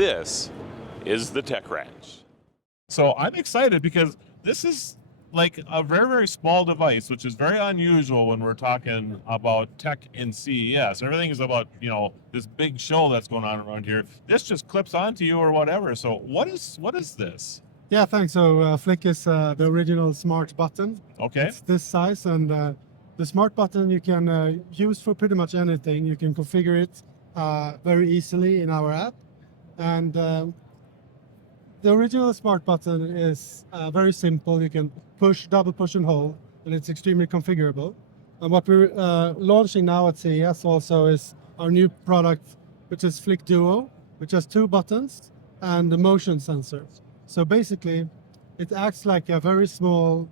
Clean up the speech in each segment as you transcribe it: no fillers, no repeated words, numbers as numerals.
This is the Tech Ranch. So I'm excited because this is like a very, very small device, which is very unusual when we're talking about tech in CES. Everything is about, this big show that's going on around here. This just clips onto you or whatever. So what is this? Yeah, thanks. So Flic is the original smart button. Okay. It's this size, and the smart button you can use for pretty much anything. You can configure it very easily in our app. And the original smart button is very simple. You can push, double push and hold, and it's extremely configurable. And what we're launching now at CES also is our new product, which is Flic Duo, which has 2 buttons and a motion sensor. So basically, it acts like a very small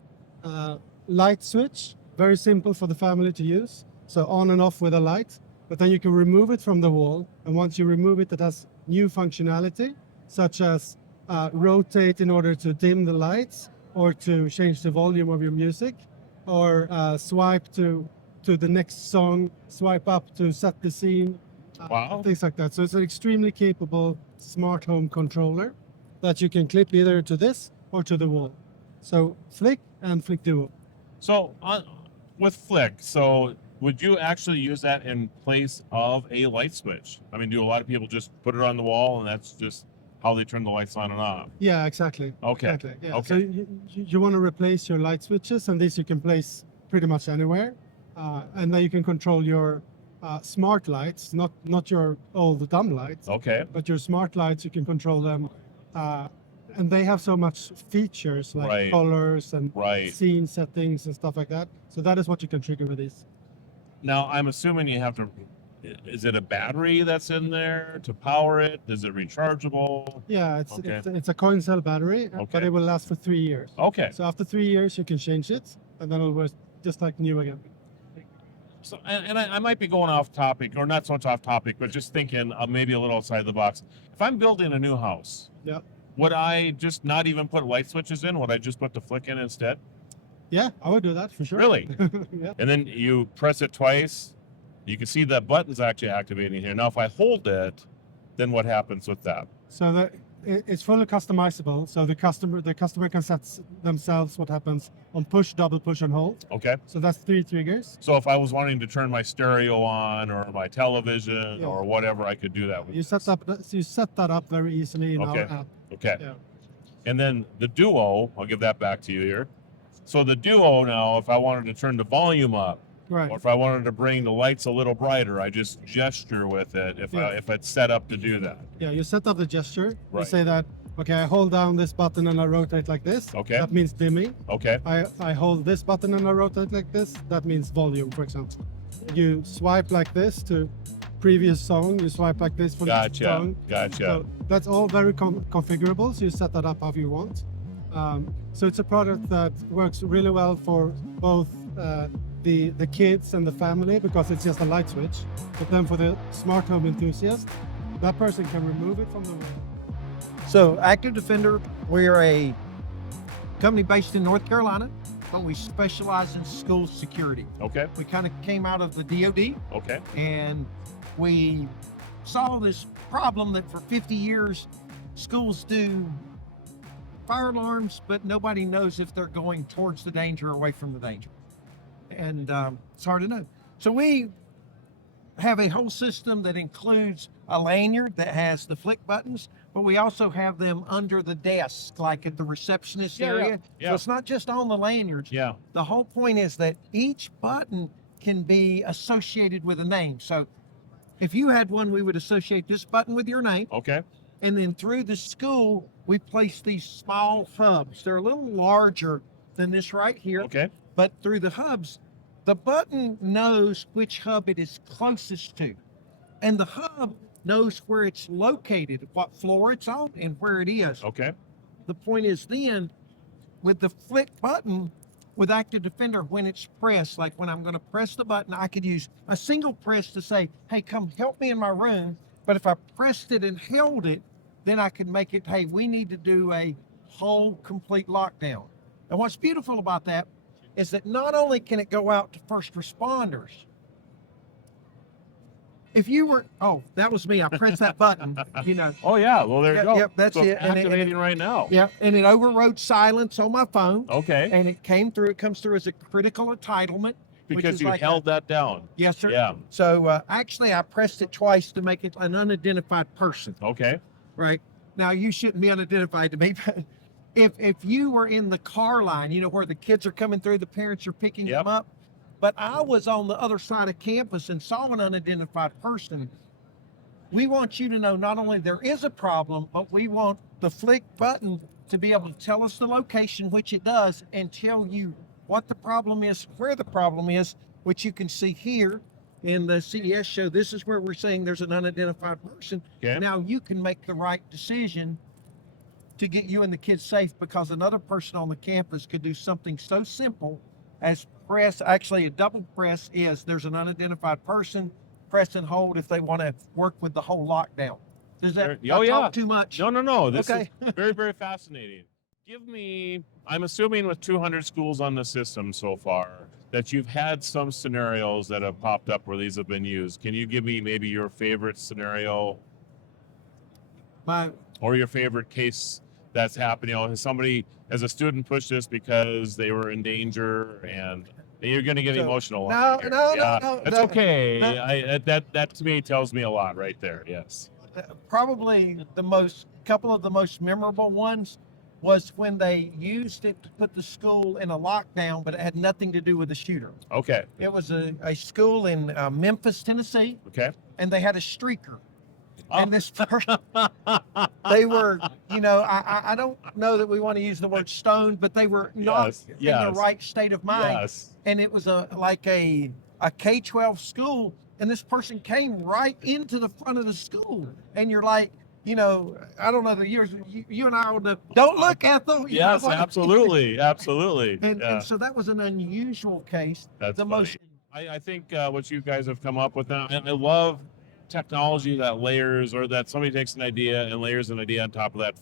light switch, very simple for the family to use. So on and off with a light, but then you can remove it from the wall. And once you remove it, it has new functionality, such as rotate in order to dim the lights or to change the volume of your music, or swipe to the next song, swipe up to set the scene, Wow. things like that. So it's an extremely capable smart home controller that you can clip either to this or to the wall. So Flic and Flic Duo. So with Flic, so would you actually use that in place of a light switch? I mean, do a lot of people just put it on the wall and that's just how they turn the lights on and off? Yeah, exactly. Okay. Exactly. Yeah. Okay. So you want to replace your light switches, and this you can place pretty much anywhere, and then you can control your smart lights, not your old dumb lights, Okay. but your smart lights. You can control them, and they have so much features like Right. colors and Right. scene settings and stuff like that. So that is what you can trigger with these. Now, I'm assuming you have to, is it a battery that's in there to power it? Is it rechargeable? Yeah, Okay. it's a coin cell battery, Okay. but it will last for 3 years. Okay. So after 3 years, you can change it, and then it'll work just like new again. So, and I might be going off topic, or not so much off topic, but just thinking maybe a little outside the box. If I'm building a new house, Yeah. would I just not even put light switches in? Would I just put the Flic in instead? Yeah, I would do that for sure. Really? Yeah. And then you press it twice. You can see that button's actually activating here. Now, if I hold it, then what happens with that? So it's fully customizable. So the customer can set themselves what happens on push, double push, and hold. Okay. So that's 3 triggers. So if I was wanting to turn my stereo on or my television Yeah. or whatever, I could do that with You set that up very easily in Okay. our app. Okay. Yeah. And then the Duo, I'll give that back to you here. So the Duo now, if I wanted to turn the volume up, Right. or if I wanted to bring the lights a little brighter, I just gesture with it if Yeah. if it's set up to do that. Yeah, you set up the gesture. You Right. say that, okay, I hold down this button and I rotate like this. Okay. That means dimming. Okay. I hold this button and I rotate like this. That means volume, for example. You swipe like this to previous song. You swipe like this for the next Gotcha. song. Gotcha. So that's all very configurable. So you set that up how you want. So it's a product that works really well for both the kids and the family, because it's just a light switch. But then for the smart home enthusiast, that person can remove it from the wall. So Active Defender, we're a company based in North Carolina, but we specialize in school security. Okay. We kind of came out of the DoD, Okay. and we saw this problem that for 50 years, schools do fire alarms, but nobody knows if they're going towards the danger or away from the danger. And it's hard to know. So we have a whole system that includes a lanyard that has the Flic buttons, but we also have them under the desk, like at the receptionist area. Yeah. So it's not just on the lanyards. Yeah. The whole point is that each button can be associated with a name. So if you had one, we would associate this button with your name. Okay. And then through the school, we place these small hubs. They're a little larger than this right here. Okay. But through the hubs, the button knows which hub it is closest to. And the hub knows where it's located, what floor it's on, and where it is. Okay. The point is then, with the Flic button, with Active Defender, when it's pressed, like when I'm going to press the button, I could use a single press to say, hey, come help me in my room. But if I pressed it and held it, then I could make it, hey, we need to do a whole complete lockdown. And what's beautiful about that is that not only can it go out to first responders, if you were, oh, that was me. I pressed that button, you know. Oh yeah, well there you Yep, go. yep, that's so it's it. And activating right now. Yeah, and it overrode silence on my phone. Okay. And it came through. It comes through as a critical entitlement. which Because is you like held that down. Yes, sir. Yeah. So actually, I pressed it twice to make it an unidentified person. Okay. Right now, you shouldn't be unidentified to me, but if you were in the car line, you know, where the kids are coming through, the parents are picking Yep. them up. But I was on the other side of campus and saw an unidentified person. We want you to know not only there is a problem, but we want the Flic button to be able to tell us the location, which it does, and tell you what the problem is, where the problem is, which you can see here in the CES show. This is where we're saying there's an unidentified person. Okay. Now you can make the right decision to get you and the kids safe, because another person on the campus could do something so simple as press, actually a double press is there's an unidentified person, press and hold if they want to work with the whole lockdown. Does that Oh, yeah. talk too much? No. This Okay. is very, very fascinating. Give me, I'm assuming with 200 schools on the system so far, that you've had some scenarios that have popped up where these have been used. Can you give me maybe your favorite scenario My or your favorite case that's happened? You know, has a student pushed this because they were in danger, and you're going to get So, emotional. no, here. no, Yeah, no, That's no, okay. no. That to me tells me a lot right there. Yes. probably couple of the most memorable ones was when they used it to put the school in a lockdown, but it had nothing to do with the shooter. Okay. It was a school in Memphis, Tennessee, Okay. and they had a streaker. Oh. And this person, they were, you know, I don't know that we want to use the word stoned, but they were not in the yes. right state of mind. Yes. And it was like a K-12 school, and this person came right into the front of the school, and you're like, you know, I don't know the years. You and I would don't look, Ethel. You Yes, know what? absolutely, absolutely. And, Yeah, and so that was an unusual case. that's the funny. most I think what you guys have come up with now, and I love technology that layers, or that somebody takes an idea and layers an idea on top of that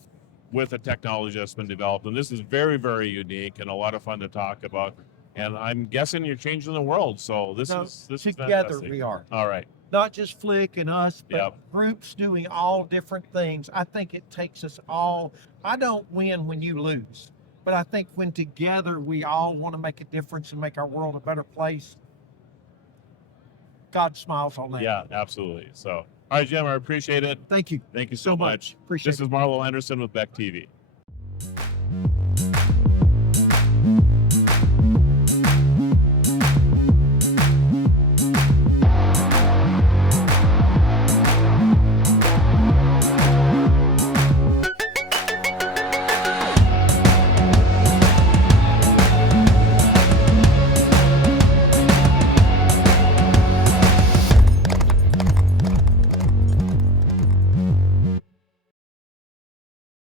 with a technology that's been developed. And this is very, very unique and a lot of fun to talk about. And I'm guessing you're changing the world. So this is together fantastic. we are. All right. Not just Flic and us, but Yep. groups doing all different things. I think it takes us all. I don't win when you lose, but I think when together we all want to make a difference and make our world a better place, God smiles on that. Yeah, absolutely. So, all right, Jim, I appreciate it. Thank you Thank you so much. Appreciate This is Marlo Anderson with Beck TV.